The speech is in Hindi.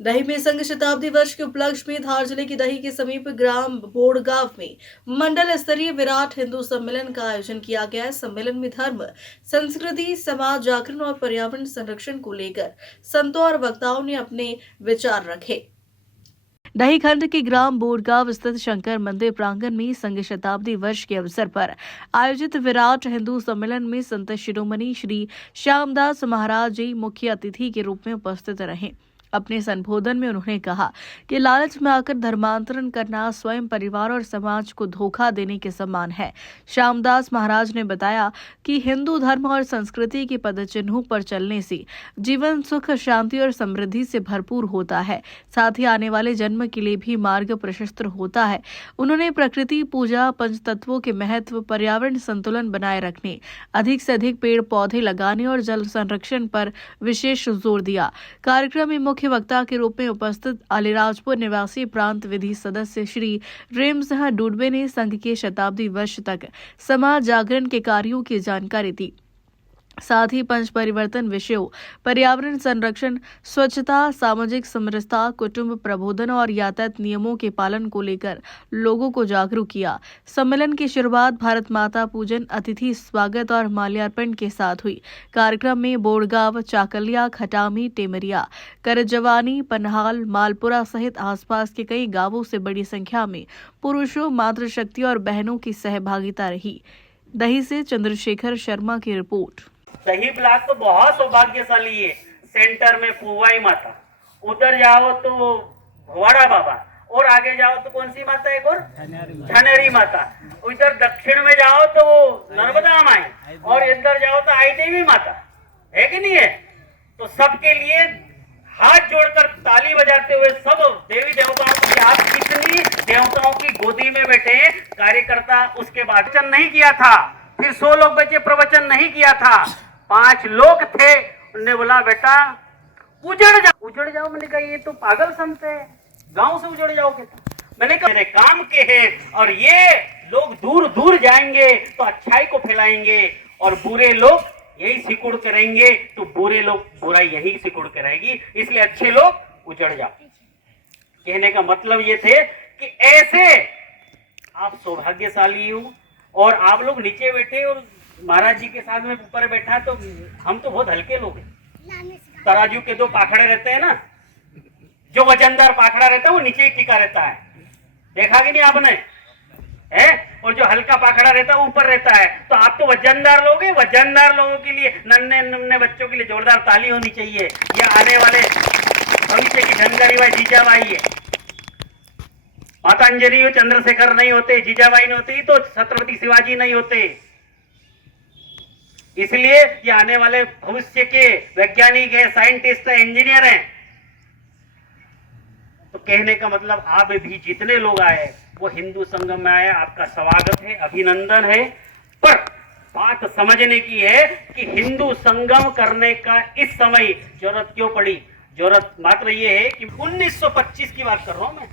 दही में संघ शताब्दी वर्ष के उपलक्ष्य में धार जिले की दही के समीप ग्राम बोड़गांव में मंडल स्तरीय विराट हिंदू सम्मेलन का आयोजन किया गया है। सम्मेलन में धर्म, संस्कृति, समाज जागरण और पर्यावरण संरक्षण को लेकर संतों और वक्ताओं ने अपने विचार रखे। दही खंड के ग्राम बोड़गांव स्थित शंकर मंदिर प्रांगण में संघ शताब्दी वर्ष के अवसर पर आयोजित विराट हिंदू सम्मेलन में संत शिरोमणि श्री श्यामदास महाराज जी मुख्य अतिथि के रूप में उपस्थित रहे। अपने संबोधन में उन्होंने कहा कि लालच में आकर धर्मांतरण करना स्वयं, परिवार और समाज को धोखा देने के समान है। श्यामदास महाराज ने बताया कि हिंदू धर्म और संस्कृति के पदचिन्हों पर चलने से जीवन सुख, शांति और समृद्धि से भरपूर होता है। साथ ही आने वाले जन्म के लिए भी मार्ग प्रशस्त होता है। उन्होंने प्रकृति पूजा, पंचतत्वों के महत्व, पर्यावरण संतुलन बनाए रखने, अधिक से अधिक पेड़ पौधे लगाने और जल संरक्षण पर विशेष जोर दिया। कार्यक्रम में मुख्य वक्ता के रूप में उपस्थित अलीराजपुर निवासी प्रांत विधि सदस्य श्री रेम सिंह डुडवे ने संघ के शताब्दी वर्ष तक समाज जागरण के कार्यों की जानकारी दी। साथ ही पंच परिवर्तन विषयों, पर्यावरण संरक्षण, स्वच्छता, सामाजिक समरसता, कुटुंब प्रबोधन और यातायात नियमों के पालन को लेकर लोगों को जागरूक किया। सम्मेलन की शुरुआत भारत माता पूजन, अतिथि स्वागत और माल्यार्पण के साथ हुई। कार्यक्रम में बोड़गांव, चाकलिया, खटामी, टेमरिया, करजवानी, पनहाल, मालपुरा सहित आसपास के कई गांवों से बड़ी संख्या में पुरुषों, मातृशक्ति और बहनों की सहभागिता रही। दही से चंद्रशेखर शर्मा की रिपोर्ट। दही ब्लॉक तो बहुत सौभाग्यशाली है। सेंटर में पुवाई माता, उधर जाओ तो भवाड़ा बाबा, और आगे जाओ तो कौन सी माता है, और धनेरी माता। उधर दक्षिण में जाओ तो वो नर्मदा माई, और इधर जाओ तो आई देवी माता है कि नहीं है। तो सबके लिए हाथ जोड़कर ताली बजाते हुए सब देवी देवताओं को, कि आप कितनी देवताओं की गोदी में बैठे कार्यकर्ता। उसके बाद प्रवचन नहीं किया था, फिर 100 लोग बचे, प्रवचन नहीं किया था, 5 लोग थे। उन्होंने बोला बेटा उजड़ जाओ। मैंने कहा ये तो पागल संत है, गांव से उजड़ जाओगे। मैंने कहा मेरे काम के हैं और ये लोग दूर दूर जाएंगे तो अच्छाई को फैलाएंगे, और बुरे लोग यही सिकुड़ के रहेंगे तो बुरे लोग बुराई यही सिकुड़ के रहेगी। इसलिए अच्छे लोग उजड़ जाओ। कहने का मतलब ये थे कि ऐसे आप सौभाग्यशाली हो, और आप लोग नीचे बैठे और महाराज जी के साथ में ऊपर बैठा, तो हम तो बहुत हल्के लोग हैं। तराजू के 2 पाखड़े रहते हैं ना, जो वजनदार पाखड़ा रहता है वो नीचे ही टिका रहता है, देखा कि नहीं आपने है, और जो हल्का पाखड़ा रहता है वो ऊपर रहता है। तो आप तो वजनदार लोग हैं। वजनदार लोगों के लिए, नन्हे नन्हे बच्चों के लिए जोरदार ताली होनी चाहिए। या आने वाले भविष्य की धनगरी भाई जीजाबाई है, माता अंजनी और चंद्रशेखर नहीं होते, जीजाबाई नहीं होती तो छत्रपति शिवाजी नहीं होते। इसलिए ये आने वाले भविष्य के वैज्ञानिक है, साइंटिस्ट है, इंजीनियर हैं। तो कहने का मतलब आप भी जितने लोग आए वो हिंदू संगम में आए, आपका स्वागत है, अभिनंदन है। पर बात समझने की है कि हिंदू संगम करने का इस समय जरूरत क्यों पड़ी। जरूरत मात्र ये है कि 1925 की बात कर रहा हूं मैं।